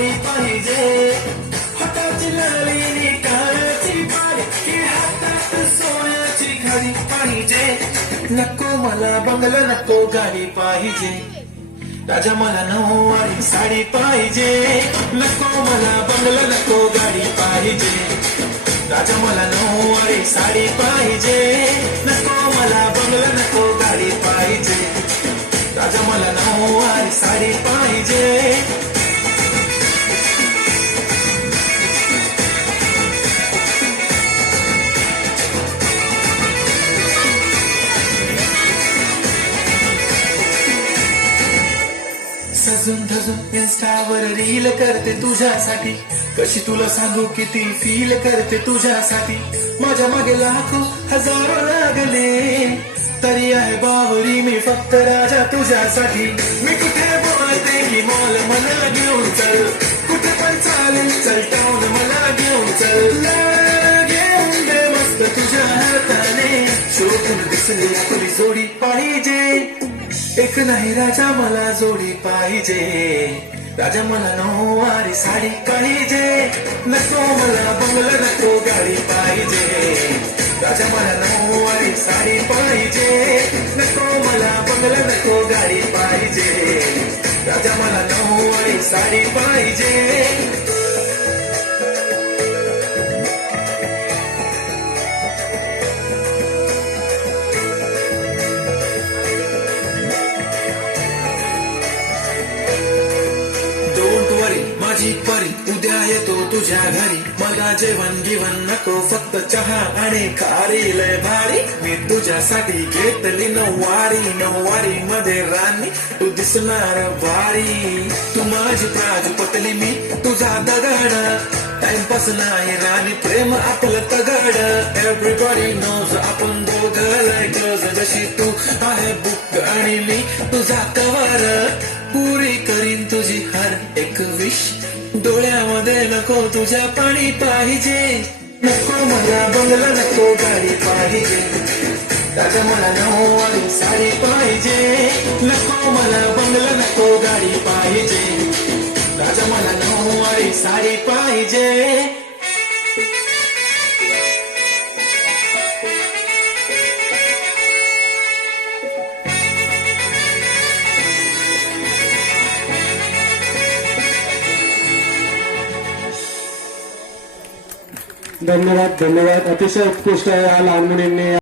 नऊवारी पाहिजे, हाताची लाली काळाची पारी, की हातात सोन्याची घडी पाहिजे. नको मला बंगला, नको गाडी पाहिजे, राजा मला नऊवारी साडी पाहिजे. नको मला बंगला, नको गाडी पाहिजे, राजा मला नऊवारी साडी पाहिजे. नको मला बंगला, नको गाडी पाहिजे, राजा मला नऊवारी साडी पाहिजे. सजून धजून इन्स्टावर रील करते तुझ्यासाठी, कशी तुला सांगू किती फील करते तुझ्यासाठी. माझ्या मागे लाखो हजारो लागले, तरी आहे बाहुरी मी फक्त राजा तुझ्यासाठी. मी कुठे बोलते की मॉल मला घेऊन चल, कुठे पण चालेल चल टाऊन मला घेऊन चल. घेऊन दे मस्त तुझ्या हाताने, शोधून दिसली आपली जोडी पाहिजे. एक नाही राजा मला जोडी पाहिजे, राजा मला नऊवारी साडी पाहिजे. नको मला बंगला, नको गाडी पाहिजे, राजा मला नऊवारी साडी पाहिजे. नको मला बंगला, नको गाडी पाहिजे, राजा मला नऊवारी साडी पाहिजे. माझी परी उद्या येतो तुझ्या घरी, मला जेवण गिवण नको फक्त चहा आणि खारी लय भारी. मी तुझ्यासाठी घेतली नऊवारी, नऊवारी मध्ये राणी तू दिसणार भारी. तू माझी प्राजपतली, मी तुझा दगड, टाइमपास नाही राणी प्रेम आपलं तगड. एव्हरीबॉडी नोज आपण दोघं लाईक जशी तू आहे बुक आणि मी तुझा कवर. पुरी करीन तुझी हर एक विश, डोळ्यामध्ये नको तुझ्या पाणी पाहिजे. नको मला बंगला, नको गाडी पाहिजे, राजा मला नऊवारी साडी पाहिजे. नको मला बंगला, नको गाडी पाहिजे, राजा मला नऊवारी साडी पाहिजे. धन्यवाद. अतिशय उत्कृष्ट या लहान मुलींनी